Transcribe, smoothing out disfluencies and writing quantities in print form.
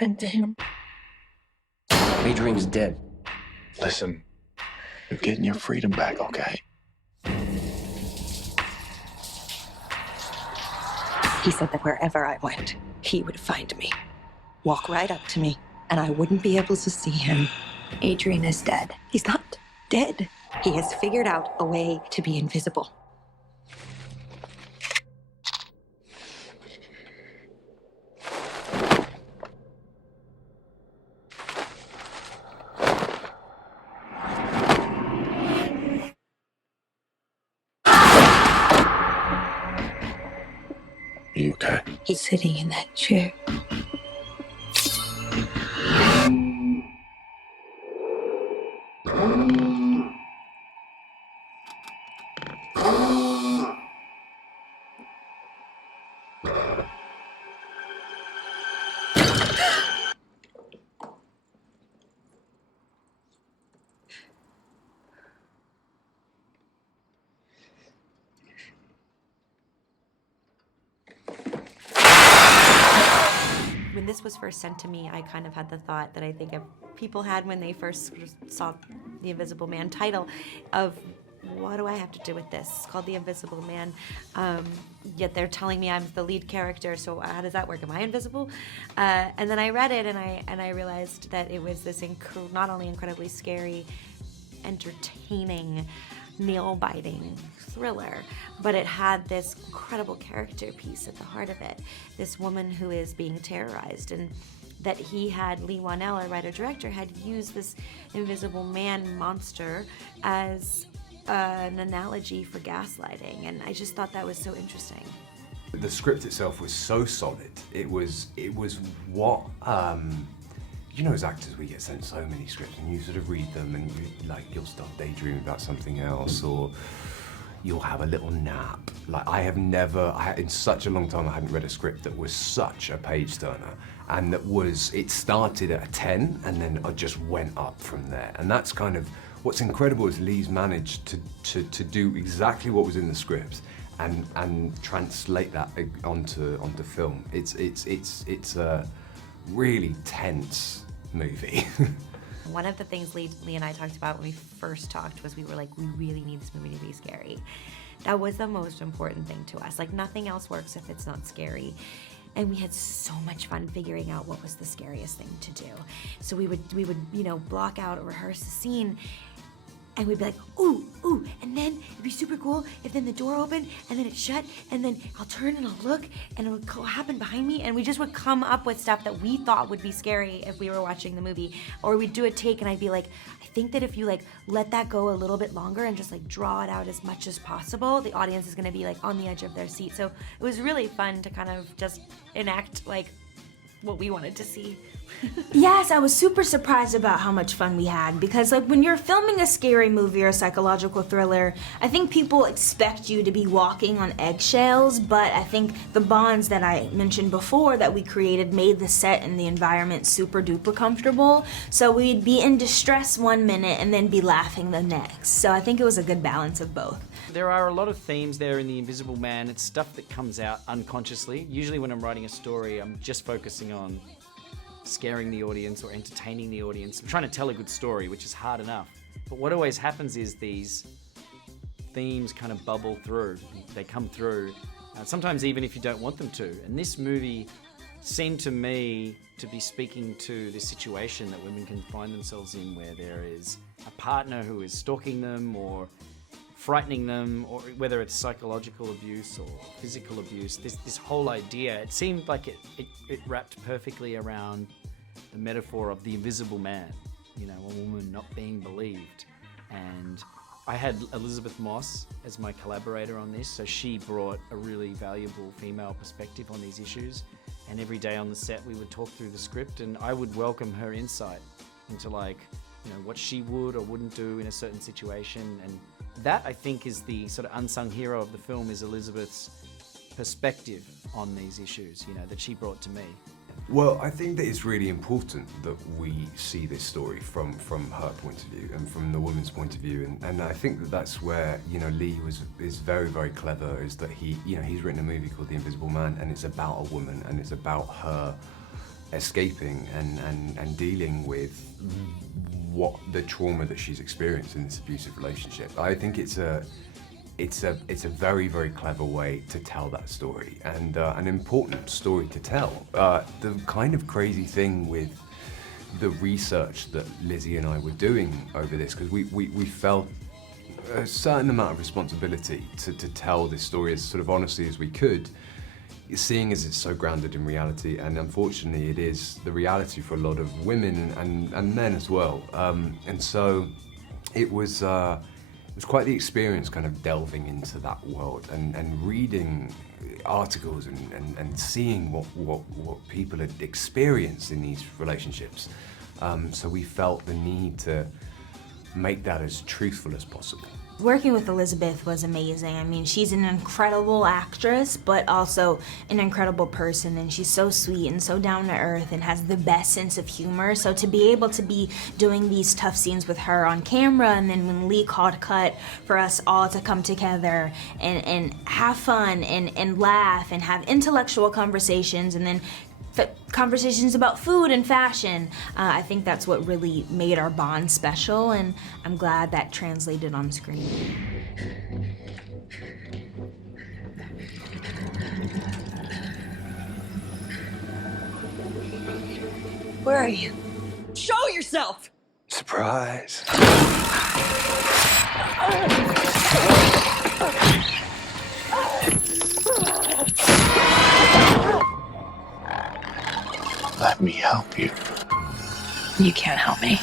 happened to him? Adrian's dead. Listen, you're getting your freedom back, okay? He said that wherever I went, he would find me, walk right up to me, and I wouldn't be able to see him. Adrian is dead. He's not dead. He has figured out a way to be invisible. You okay? He's sitting in that chair. When this was first sent to me, I kind of had the thought that I think people had when they first saw the Invisible Man title of, what do I have to do with this? It's called The Invisible Man, yet they're telling me I'm the lead character, so how does that work? Am I invisible? And then I read it, and I realized that it was this not only incredibly scary, entertaining, nail-biting thriller, but it had this incredible character piece at the heart of it. This woman who is being terrorized, and that Leigh Whannell, our writer-director, had used this Invisible Man monster as an analogy for gaslighting, and I just thought that was so interesting. The script itself was so solid. It was what, you know, as actors we get sent so many scripts and you sort of read them and you'll start daydreaming about something else, or you'll have a little nap. Like in such a long time I hadn't read a script that was such a page turner, and it started at a 10 and then I just went up from there. And that's kind of, what's incredible is Leigh's managed to do exactly what was in the script and translate that onto film. It's a really tense movie. One of the things Leigh and I talked about when we first talked was we were like, we really need this movie to be scary. That was the most important thing to us. Like, nothing else works if it's not scary. And we had so much fun figuring out what was the scariest thing to do. So we would, you know, block out or rehearse a scene, and we'd be like, ooh, ooh, and then it'd be super cool if then the door opened and then it shut, and then I'll turn and I'll look and it would happen behind me, and we just would come up with stuff that we thought would be scary if we were watching the movie. Or we'd do a take and I'd be like, I think that if you like let that go a little bit longer and just like draw it out as much as possible, the audience is gonna be like on the edge of their seat. So it was really fun to kind of just enact like what we wanted to see. Yes, I was super surprised about how much fun we had, because like when you're filming a scary movie or a psychological thriller, I think people expect you to be walking on eggshells, but I think the bonds that I mentioned before that we created made the set and the environment super duper comfortable. So we'd be in distress one minute and then be laughing the next. So I think it was a good balance of both. There are a lot of themes there in The Invisible Man. It's stuff that comes out unconsciously. Usually when I'm writing a story, I'm just focusing on scaring the audience or entertaining the audience. I'm trying to tell a good story, which is hard enough. But what always happens is these themes kind of bubble through. They come through, sometimes even if you don't want them to. And this movie seemed to me to be speaking to the situation that women can find themselves in, where there is a partner who is stalking them or frightening them, or whether it's psychological abuse or physical abuse. This whole idea, it seemed like it wrapped perfectly around the metaphor of the invisible man, you know, a woman not being believed. And I had Elisabeth Moss as my collaborator on this, so she brought a really valuable female perspective on these issues. And every day on the set we would talk through the script, and I would welcome her insight into, like, you know, what she would or wouldn't do in a certain situation. And that, I think, is the sort of unsung hero of the film, is Elisabeth's perspective on these issues, you know, that she brought to me. Well, I think that it's really important that we see this story from her point of view and from the woman's point of view, and I think that that's where, you know, Leigh is very, very clever, is that he's written a movie called The Invisible Man, and it's about a woman, and it's about her escaping and dealing with what the trauma that she's experienced in this abusive relationship. I think it's a very, very clever way to tell that story, and an important story to tell. The kind of crazy thing with the research that Lizzie and I were doing over this, because we felt a certain amount of responsibility to tell this story as sort of honestly as we could, seeing as it's so grounded in reality, and unfortunately it is the reality for a lot of women and men as well. And so it was quite the experience kind of delving into that world and reading articles and seeing what people had experienced in these relationships. So we felt the need to make that as truthful as possible. Working with Elisabeth was amazing. I mean, she's an incredible actress, but also an incredible person, and she's so sweet and so down to earth and has the best sense of humor. So to be able to be doing these tough scenes with her on camera, and then when Leigh called cut for us all to come together and have fun and laugh and have intellectual conversations, and then conversations about food and fashion. I think that's what really made our bond special, and I'm glad that translated on screen. Where are you? Show yourself! Surprise. Let me help you. You can't help me.